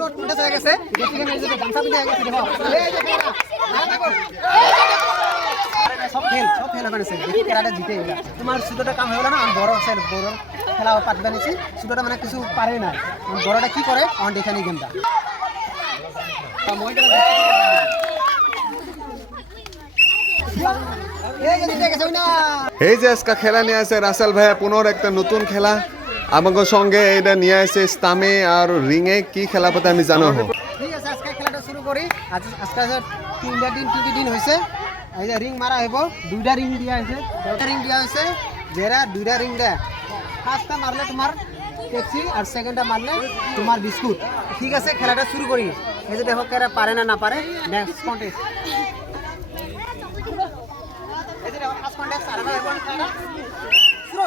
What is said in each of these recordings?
হয়ে গেছে গামছা পিন্ধে গেছে দেখো সব ফেল হবে দেখি খেলাটা জিতে গেল তোমার ছোটটা কাম হয়ে গেল না বড় আছে বড় খেলা পাতবে নিছি ছোটটা মানে কিছু পারে না বড়টা কি করে আমার দেখে নি গেমটা এই যে আজকে খেলা নিয়ে আসে রাসেল ভাইয়া পুনর একটা নতুন খেলা আমাকে সঙ্গে এটা নিয়ে আসে স্তামে আর রিংয়ে কি খেলা পাতে আমি জানো ঠিক আছে আজকে খেলাটা শুরু করি আজকে তিনটা দিন হয়েছে এই যে রিং মারা হইব দুইটা রিং দিয়া হয়েছে যেরা দুইটা রিং দেয় ফার্স্টটা মারলে তোমার পেপসি আর সেকেন্ডটা মারলে তোমার বিস্কুট ঠিক আছে খেলাটা শুরু করি এই যে দেখো কেরা পারে না পারে নেক্সট কন্টেস্ট এই যে দেখো ফার্স্ট কন্টেস্ট আর আমরা এখন খেলা শুরু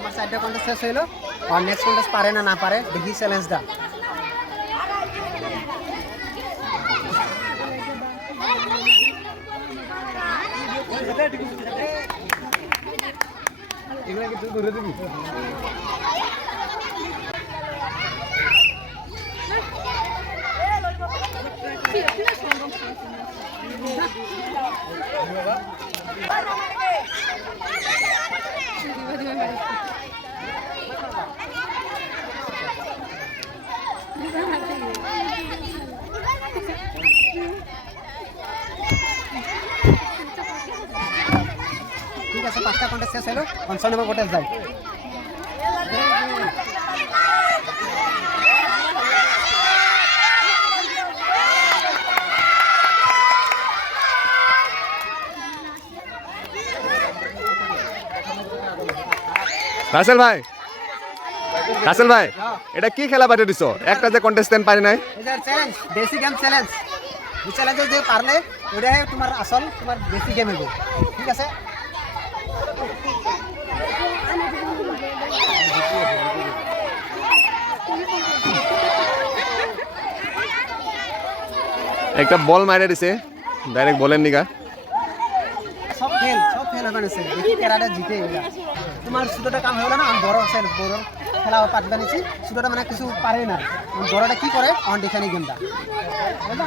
আমার সাইডটা কন্টেস্ট শেষ হইলো আর নেক্সট কন্টেস্ট পারে না পারে দেখি চ্যালেঞ্জটা এগুলা কি তুই ধরে দিবি ঠিক আছে পাঁচটা কন্টেস্ট শেষ হলো ৫ নম্বর কন্টেস্ট যাই রাসেল ভাই এটা কি খেলা পাঠিয়ে দিছো একটা যে কন্টেস্টেন্ট পারে নাই এটা চ্যালেঞ্জ দেশি গেম চ্যালেঞ্জ এই চ্যালেঞ্জে যে পারলে ওটাই তোমার আসল তোমার দেশি গেম হবে ঠিক আছে একটা বল মাইরে দিছে ডাইরেক্ট বলেন নিগা সব ফেল হবে নিছে দেখি খেলাটা জিতে গেল তোমার ছোটটা কাম হয়ে গেল না বড় আছে বড় খেলা পাতবে নিছি ছোটটা মানে কিছু পারে না বড়টা কি করে আমার দেখে নি গেমটা বুঝলা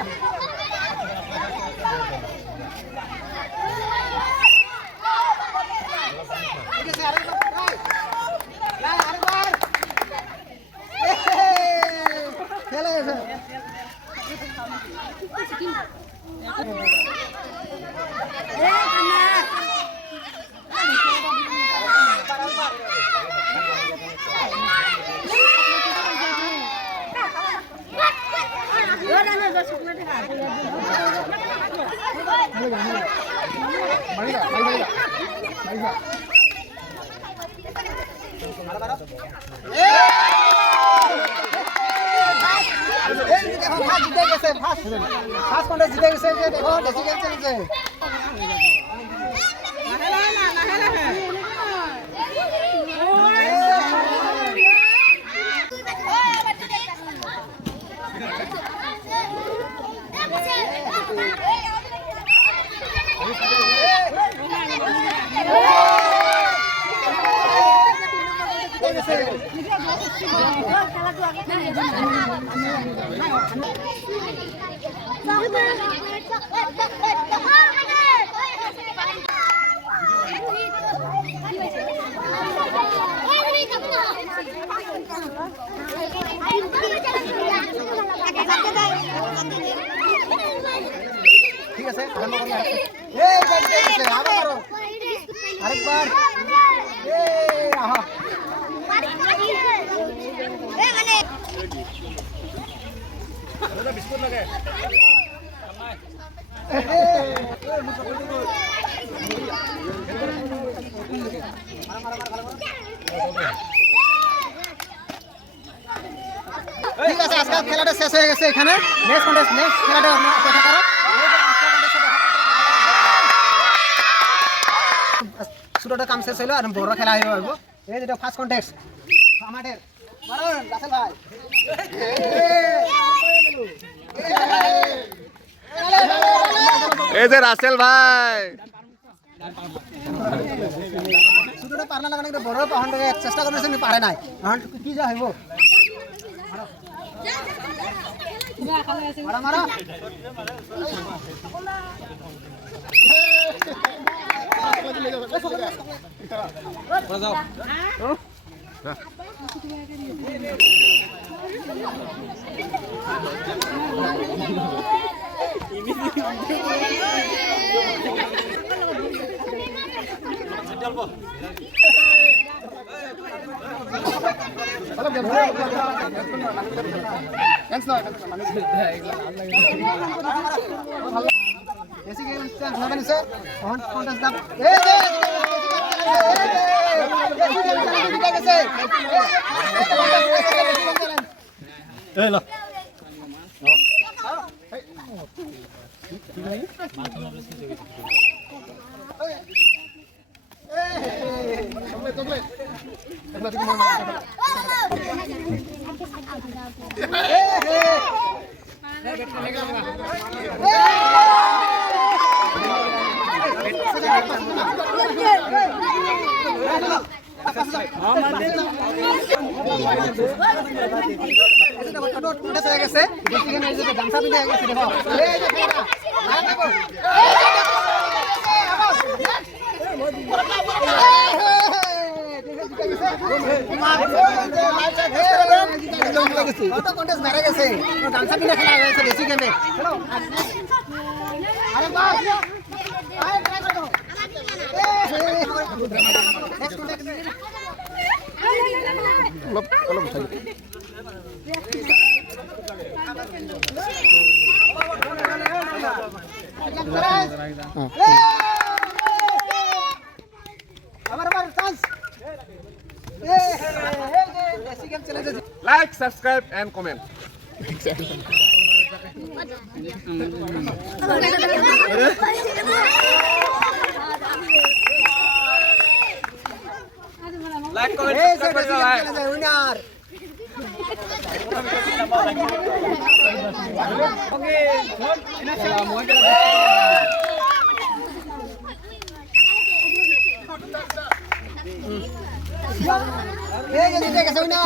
ফার্স্ট কন্টেস্ট জিতে গেছে যে দেখো দেশি গেম চলছে ঠিক আছে আরম্ভ করি এই গেছে আবার করো আরেকবার এই আহা এ মানে দাদা বিস্কুট লাগে ঠিক আছে আজকে খেলাটা শেষ হয়ে গেছে এখানে নেক্সট কন্টেস্ট নেক্সট খেলাটা দেখা করো ছোটটা কাম শেষ হইলো আর বড় খেলা হইব এই যেটা ফার্স্ট কন্টেস্ট আমাদের মারুন রাসেল ভাই এই যে রাসেল ভাই ছোটটা পারলা না কারণ বড় পাহন চেষ্টা করতেছে আমি পারে নাই এখন কি যা হইব মারা মারা Jesse game chance হবে না স্যার এখন কন্টেস্ট দাও এই যে এই লো Like, subscribe and comment. Like, comment, subscribe. এই যে দেখে শুনা